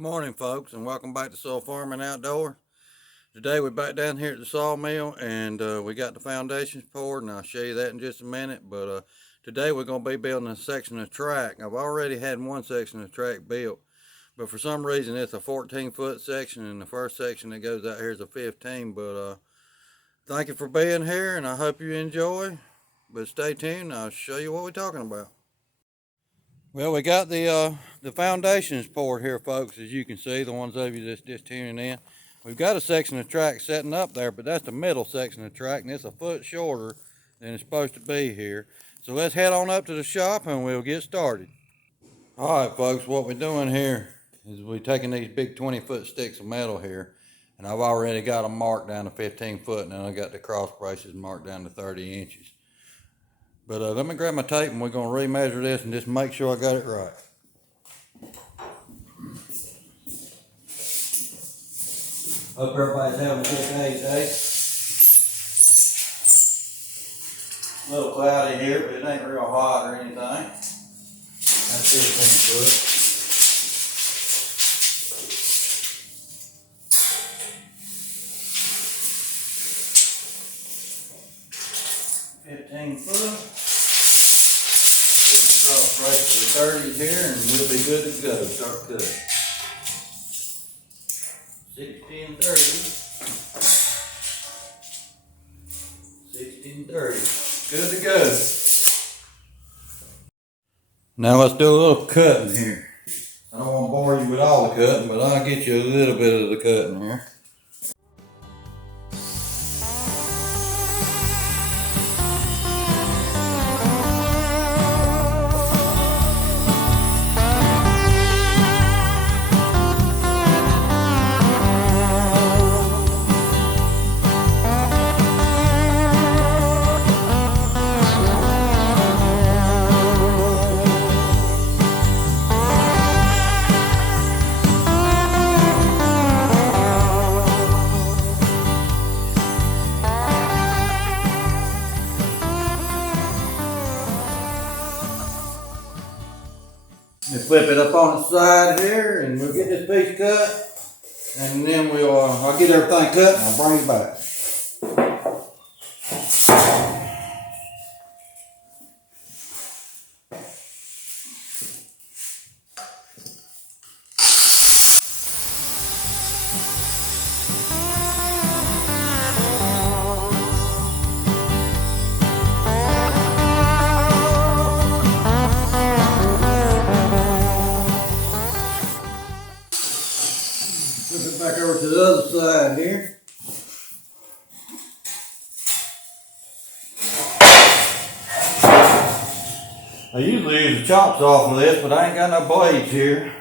Good morning, folks, and welcome back to Soil Farming Outdoor. Today we're back down here at the sawmill, and we got the foundations poured, and I'll show you that in just a minute. But today we're going to be building a section of track. I've already had one section of track built, but for some reason it's a 14-foot section, and the first section that goes out here is a 15. But thank you for being here, and I hope you enjoy. But stay tuned, I'll show you what we're talking about. Well, we got the foundations poured here, folks, as you can see, the ones of you that's just tuning in. We've got a section of track setting up there, but that's the middle section of track, and it's a foot shorter than it's supposed to be here. So let's head on up to the shop and we'll get started. All right, folks, what we're doing here is we're taking these big 20-foot sticks of metal here, and I've already got them marked down to 15 foot, and then I got the cross braces marked down to 30 inches. But let me grab my tape and we're going to remeasure this and just make sure I got it right. Hope everybody's having a good day today. A little cloudy here, but it ain't real hot or anything. That's 15 foot. Cross brace to the 30s here, and we'll be good to go. Start cutting. 60 and 30. 60 and 30. Good to go. Now let's do a little cutting here. I don't want to bore you with all the cutting, but I'll get you a little bit of the cutting here. And flip it up on the side here, and we'll get this piece cut, and then I'll get everything cut and I'll bring it back. Flip it back over to the other side here. I usually use the chop saw for this, but I ain't got no blades here.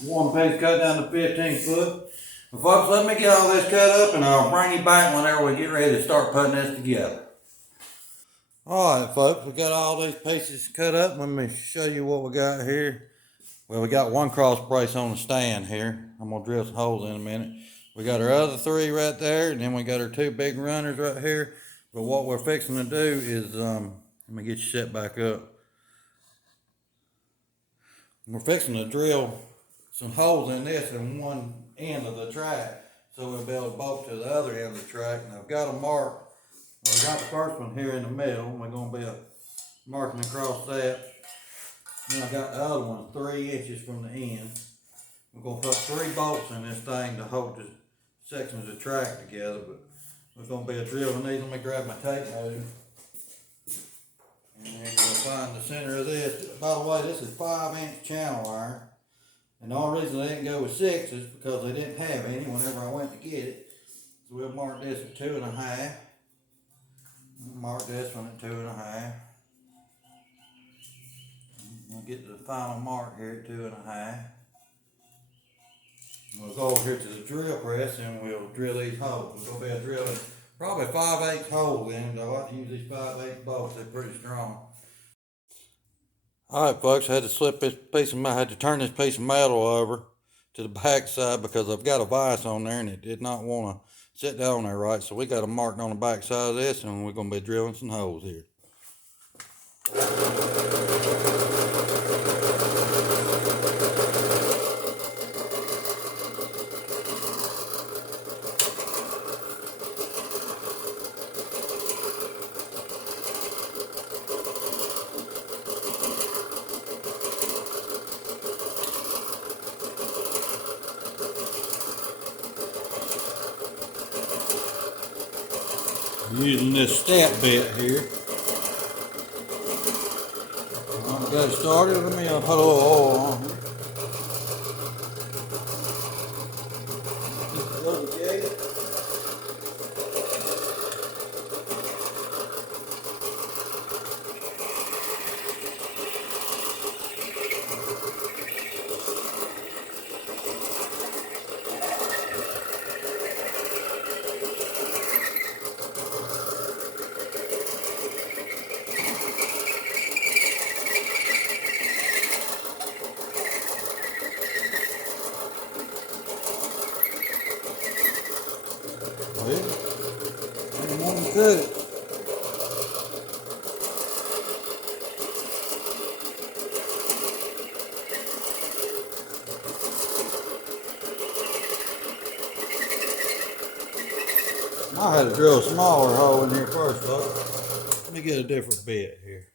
One piece cut down to 15 foot. Well, folks, let me get all this cut up and I'll bring you back whenever we get ready to start putting this together. Alright, folks, we got all these pieces cut up. Let me show you what we got here. Well, we got one cross brace on the stand here. I'm going to drill some holes in a minute. We got our other three right there, and then we got our two big runners right here. But what we're fixing to do is, let me get you set back up. We're fixing to drill some holes in this in one end of the track, so we'll be able to bolt to the other end of the track. And I've got them marked. Well, I got the first one here in the middle. We're going to be marking across that. Then I got the other one 3 inches from the end. We're going to put 3 bolts in this thing to hold the sections of the track together. But we're going to be drilling these. Let me grab my tape measure. And then we'll find the center of this. By the way, this is 5-inch channel iron. And the only reason I didn't go with 6 is because they didn't have any whenever I went to get it. So we'll mark this at 2.5. Mark this one at 2.5. We'll get to the final mark here at 2.5. We'll go over here to the drill press and we'll drill these holes. We're going to be drilling probably 5/8 holes in, though I like to use these 5/8 bolts, they're pretty strong. Alright folks, I had to I had to turn this piece of metal over to the back side because I've got a vise on there and it did not want to sit down there right. So we got it marked on the back side of this and we're going to be drilling some holes here. Using this stamp bit here. I've got it started. Let me put a little oil on here. Just a little jig. Good. I had to drill a smaller hole in here first, folks. Let me get a different bit here.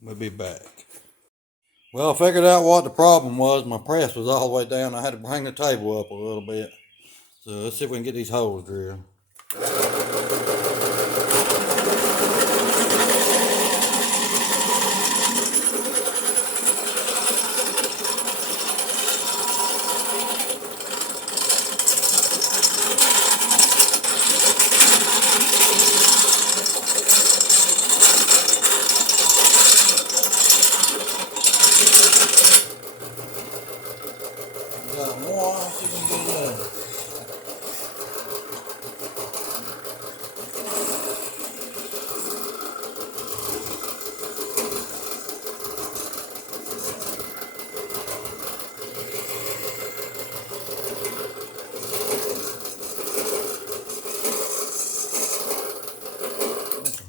We'll be back. Well, I figured out what the problem was. My press was all the way down. I had to bring the table up a little bit. So let's see if we can get these holes drilled. Got one, let's see if we can get it done.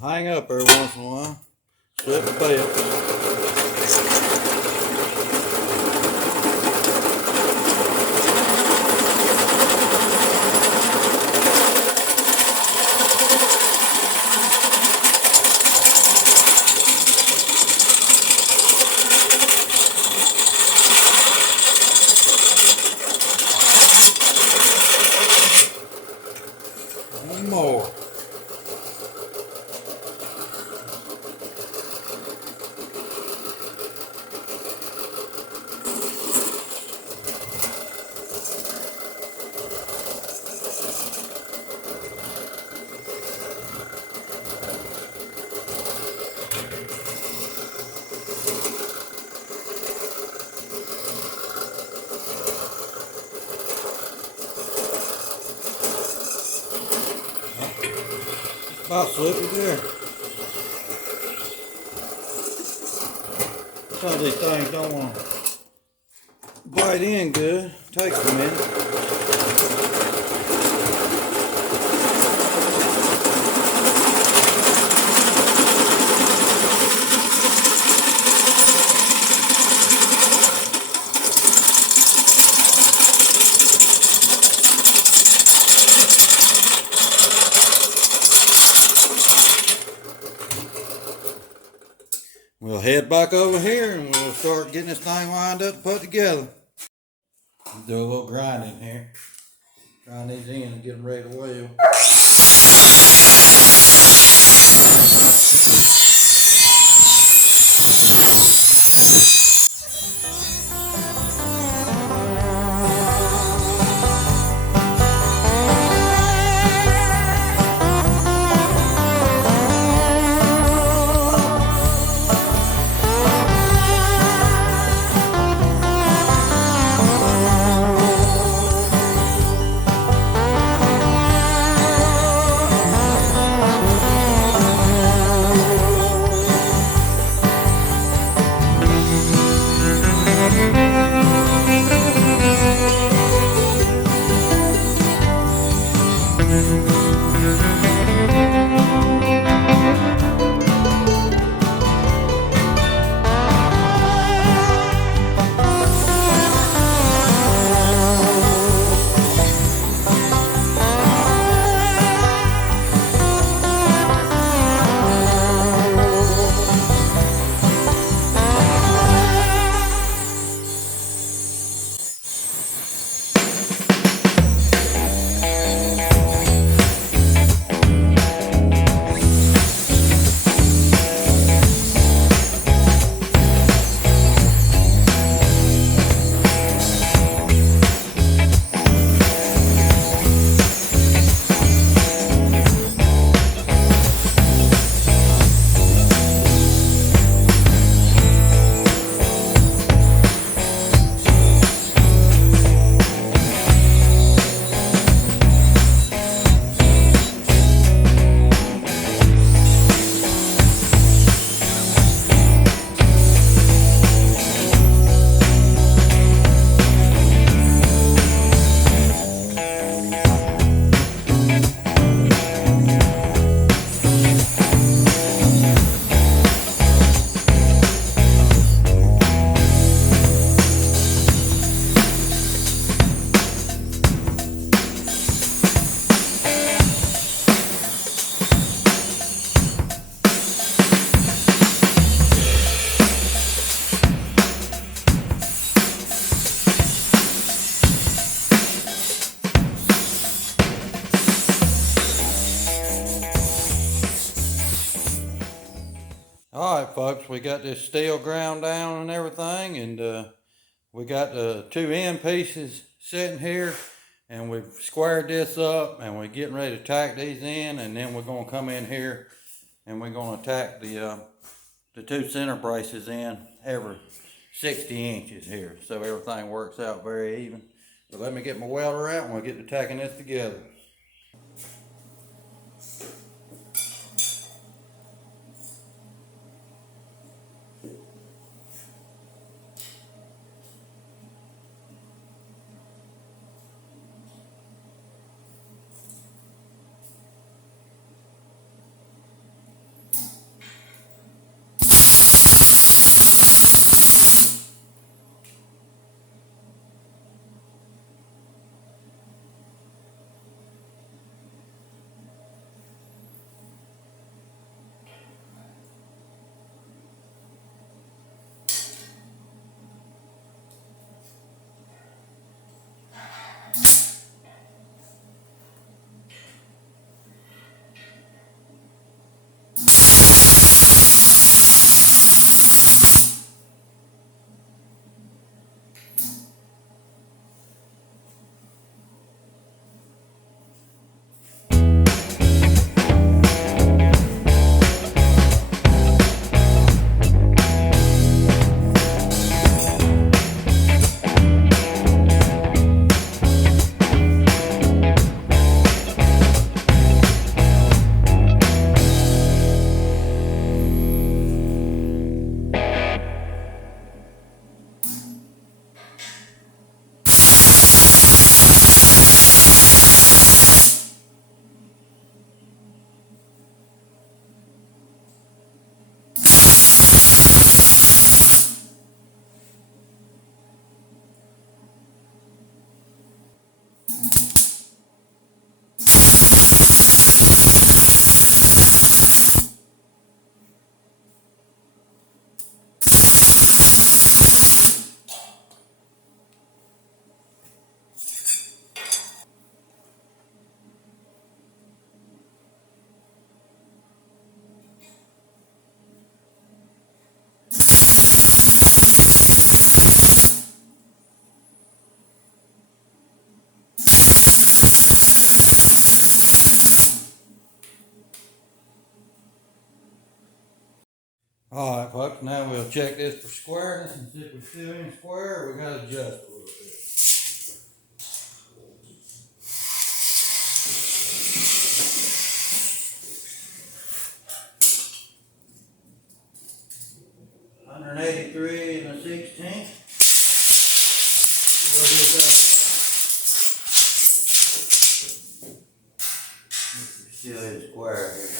Hang up every once in a while. Slip the belt. One more. About slippy there. Some of these things don't want to bite in good. Takes a minute. We'll head back over here and we'll start getting this thing lined up and put together. Do a little grinding here. Grind these in and get them ready to weld. All right, folks, we got this steel ground down and everything, and we got the two end pieces sitting here, and we've squared this up, and we're getting ready to tack these in, and then we're going to come in here and we're going to tack the two center braces in every 60 inches here, so everything works out very even. So let me get my welder out and we'll get to tacking this together. All right, folks, now we'll check this for squareness, and see if we're still in square, we gotta adjust a little bit. $183 1/16. Still in square here.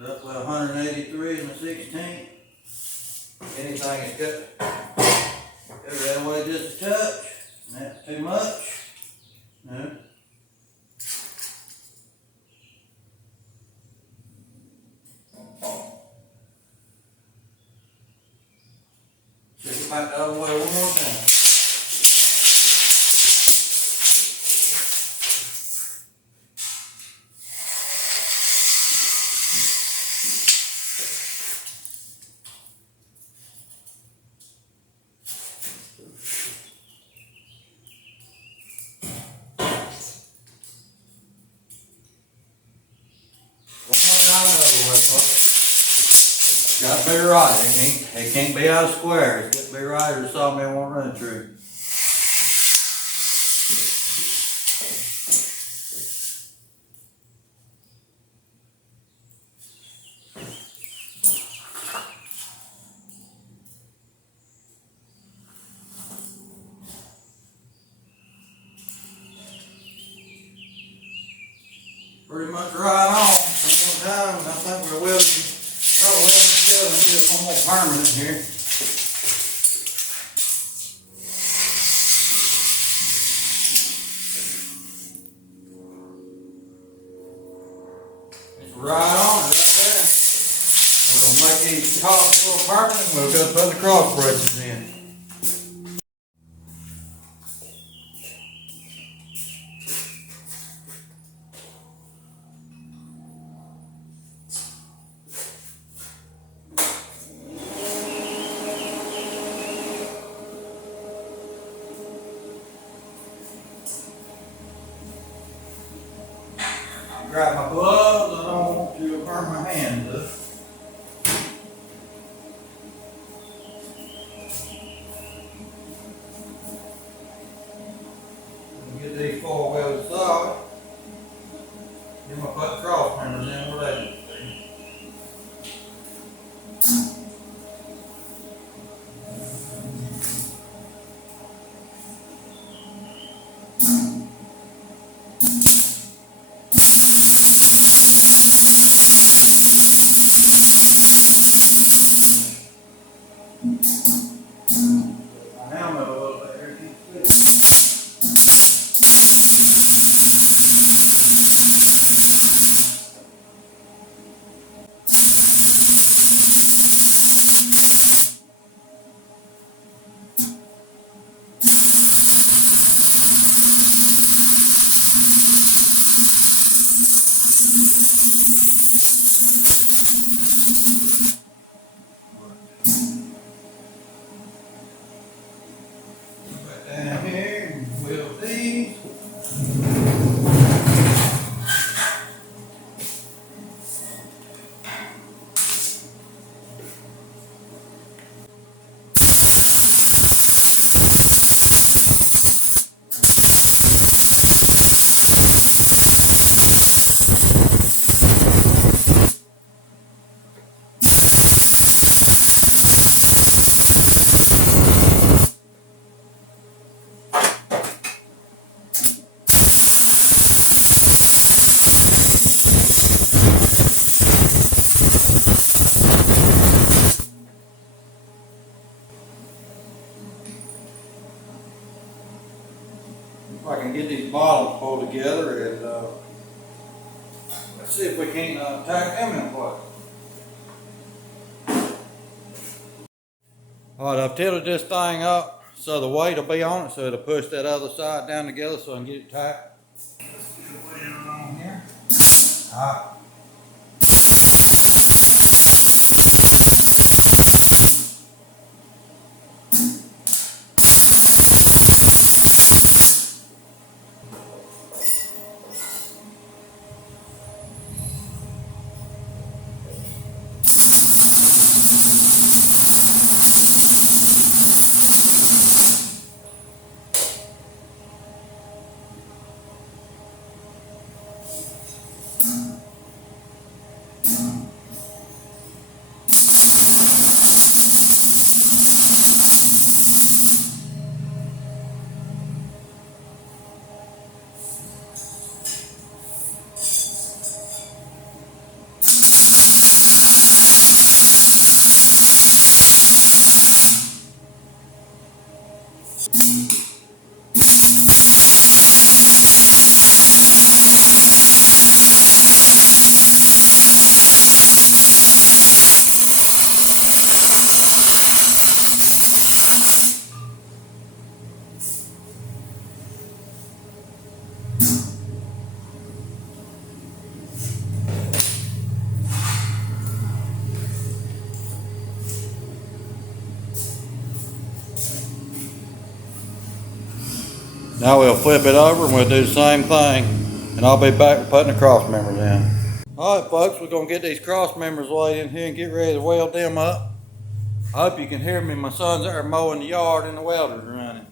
Roughly 183 1/16. Anything is cut that way just a touch. That's too much. No. Check it back the other way one more time. Got to be right. It can't be out of square. It's got to be right or the sawmill won't run true. Pretty much right on. One more time, and I think we're welding. Start welding together and get one more permanent here. It's right on, right there. We'll make these tops a little permanent. We'll go put the cross braces in. Grab my gloves, I don't want to burn my hands up. Get these 4 welds solid. Then we'll put the cross members in where they need to be. Down here, wheel these. If I can get these bottles pulled together and let's see if we can't tack them in place. Alright, I've tilted this thing up so the weight will be on it, so it'll push that other side down together so I can get it tacked. Let's get the weight on here. Alright. Now we'll flip it over and we'll do the same thing. And I'll be back with putting the cross members in. Alright folks, we're going to get these cross members laid in here and get ready to weld them up. I hope you can hear me. My son's there mowing the yard and the welder's running.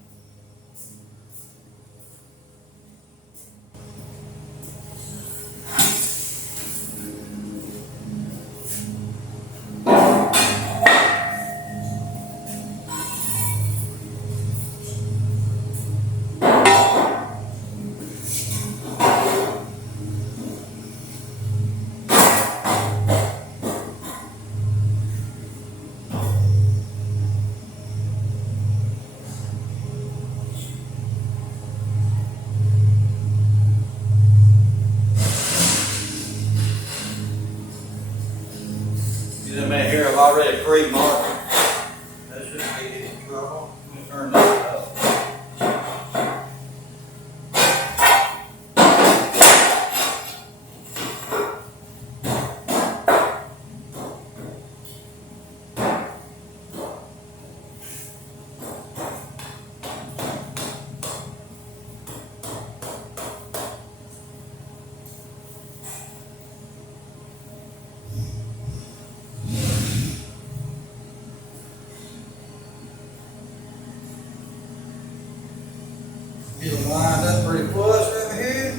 Them in here have already pre-marked. That shouldn't be any trouble. Let me turn that up. Get them lined up pretty flush over here.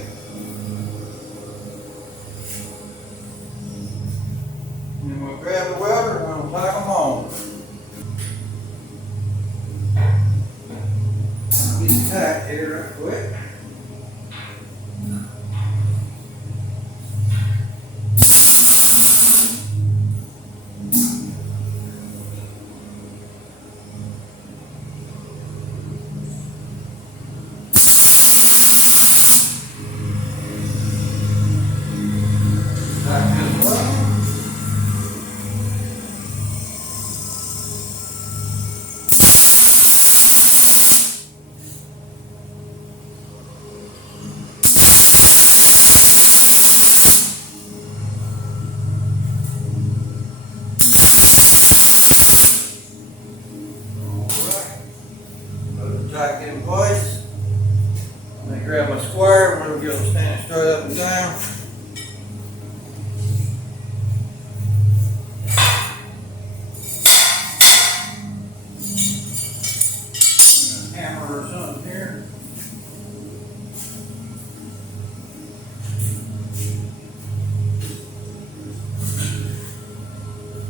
And then we'll grab the welder and we'll tack them on. Get it tacked here real quick. Tack it in place. Let me grab my square and we'll get them standing straight up and down. Hammer or something here.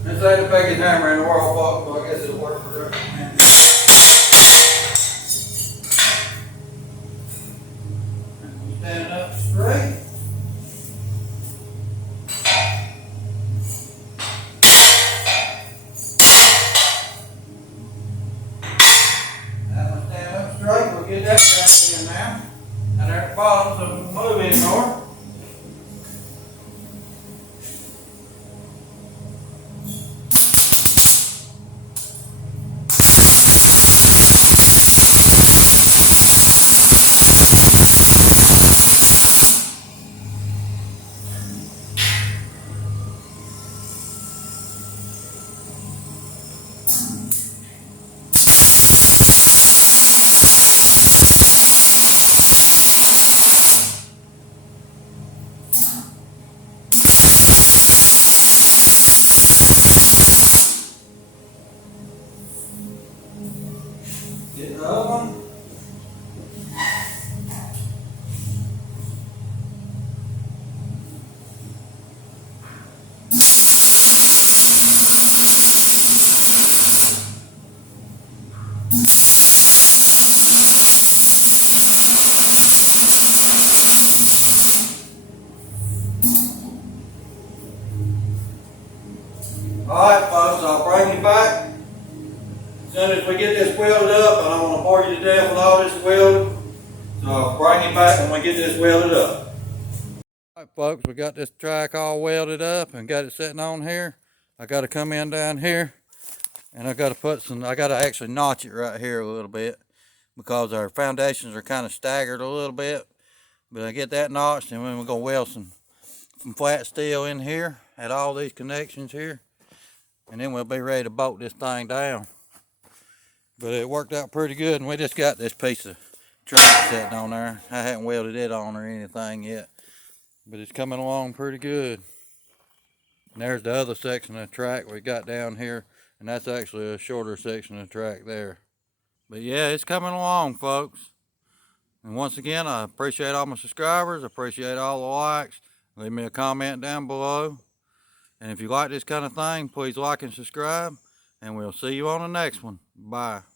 This ain't the biggest hammer in the world, folks, but I guess it'll work for the man. Stand up straight. That one stand up straight. We'll get that back in now. And there at the bottom, so it won't move anymore. Get the other one. Alright folks, I'll bring you back as soon as we get this welded up. I don't want to bore you to death with all this welding, so I'll bring you back when we get this welded up. Alright folks, we got this track all welded up and got it sitting on here. I got to come in down here and I got to put some, I got to actually notch it right here a little bit because our foundations are kind of staggered a little bit. But I get that notched and then we're going to weld some flat steel in here at all these connections here. And then we'll be ready to bolt this thing down. But it worked out pretty good, and we just got this piece of track sitting on there. I haven't welded it on or anything yet, but it's coming along pretty good. And there's the other section of the track we got down here, and that's actually a shorter section of the track there. But yeah, it's coming along, folks. And once again, I appreciate all my subscribers. I appreciate all the likes. Leave me a comment down below. And if you like this kind of thing, please like and subscribe. And we'll see you on the next one. Bye.